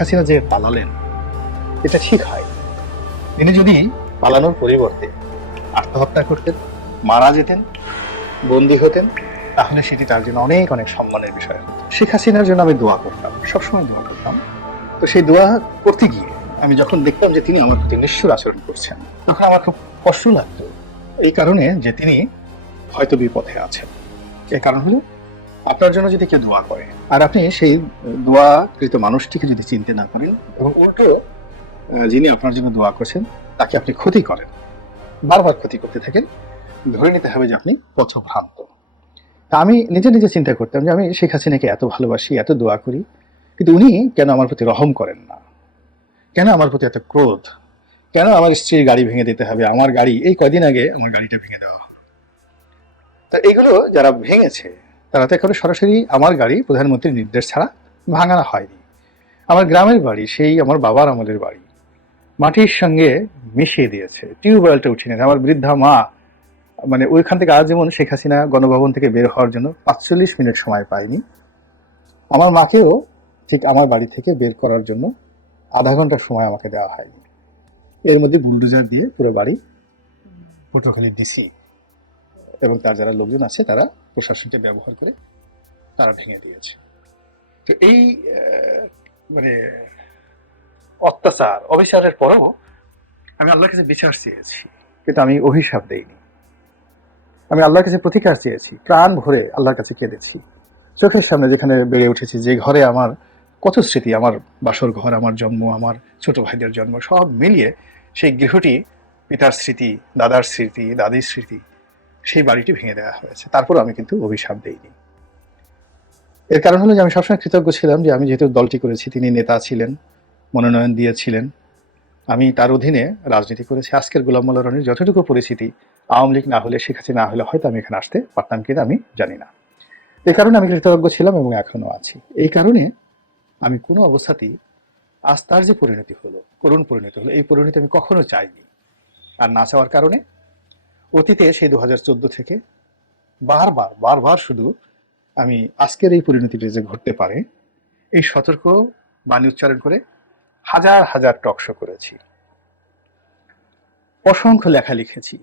হাসিনা যে পালালেন এটা ঠিক হয়। তিনি যদি পালানোর পরিবর্তে আত্মহত্যা করতেন, মারা যেতেন, বন্দী হতেন, তাহলে সেটি তার জন্য অনেক অনেক সম্মানের বিষয় হতো। শেখ হাসিনার জন্য আমি দোয়া করতাম, সবসময় দোয়া করতাম। তো সেই দোয়া করতে গিয়ে আমি যখন দেখতাম যে তিনি আমার প্রতি নিষ্ঠুর আচরণ করছেন, তখন আমার খুব কষ্ট লাগতো। এই কারণে যে তিনি হয়তো বিপথে আছেন। এর কারণ হলো আপনার জন্য যদি কেউ দোয়া করে আর আপনি সেই দোয়াকৃত মানুষটিকে যদি চিনতে না পারেন এবং উল্টো যিনি আপনার জন্য দোয়া করছেন তাকে আপনি ক্ষতি করেন, বারবার ক্ষতি করতে থাকেন, ধরে নিতে হবে যে আপনি পথভ্রান্ত। তা আমি নিজে নিজে চিন্তা করতাম যে আমি শেখ হাসিনাকে এত ভালোবাসি, এত দোয়া করি, কিন্তু উনি কেন আমার প্রতি রহম করেন না? কেন আমার প্রতি এত ক্রোধ? কেন আমার স্ত্রীর গাড়ি ভেঙে দিতে হবে? আমার গাড়ি এই কয়দিন আগে আমার গাড়িটা ভেঙে দেওয়া। তা এগুলো যারা ভেঙেছে তারা তো একেবারে সরাসরি আমার গাড়ি প্রধানমন্ত্রীর নির্দেশ ছাড়া ভাঙানো হয়নি। আমার গ্রামের বাড়ি, সেই আমার বাবার আমলের বাড়ি, মাটির সঙ্গে মিশিয়ে দিয়েছে, টিউবওয়েলটা উঠিয়ে নিয়েছে। আমার বৃদ্ধা মা মানে ওইখান থেকে আজ যেমন শেখ হাসিনা গণভবন থেকে বের হওয়ার জন্য ৪৫ মিনিট সময় পায়নি, আমার মাকেও ঠিক আমার বাড়ি থেকে বের করার জন্য আধা ঘন্টা সময় আমাকে দেওয়া হয়নি। এর মধ্যে বুলডোজার দিয়ে পুরো বাড়ি পটুয়াখালী ডিসি এবং তার যারা লোকজন আছে তারা প্রশাসনকে ব্যবহার করে তারা ভেঙে দিয়েছে। তো এই মানে অত্যাচার অবিচারের পরেও আমি আল্লাহর কাছে বিচার চেয়েছি, কিন্তু আমি অভিশাপ দেইনি। আমি আল্লাহর কাছে প্রতিকার চেয়েছি, প্রাণ ভরে আল্লাহর কাছে কেঁদেছি। চোখের সামনে যেখানে বেড়ে উঠেছি, যে ঘরে আমার কত স্মৃতি, আমার বাসর ঘর, আমার জন্ম, আমার ছোট ভাইদের জন্ম, সব মিলিয়ে সেই গৃহটি পিতার স্মৃতি, দাদার স্মৃতি, দাদির স্মৃতি, সেই বাড়িটি ভেঙে দেওয়া হয়েছে। তারপর আমি কিন্তু অভিশাপ দেইনি। এর কারণ হলো যে আমি সবসময় কৃতজ্ঞ ছিলাম যে আমি যেহেতু দলটি করেছি, তিনি নেতা ছিলেন, মনোনয়ন দিয়েছিলেন, আমি তার অধীনে রাজনীতি করেছি। আজকের গোলাম মোল্লা রনির যতটুকু পরিচিতি, আওয়ামী লীগ না হলে, শেখ হাসিনা না হলে হয়তো আমি এখানে আসতে পারতাম কিনা আমি জানি না। এই কারণে আমি কৃতজ্ঞ ছিলাম এবং এখনো আছি। এই কারণে আমি কোনো অবস্থাতেই আজ তার যে পরিণতি হলো, করুণ পরিণতি হলো, এই পরিণতি আমি কখনো চাইনি। আর না চাওয়ার কারণে অতীতে সেই 2014 থেকে বারবার বারবার শুধু আমি আজকের এই পরিণতিটা যে ঘটতে পারে এই সতর্ক বাণী উচ্চারণ করে হাজার হাজার টক শো করেছি, অসংখ্য লেখা লিখেছি।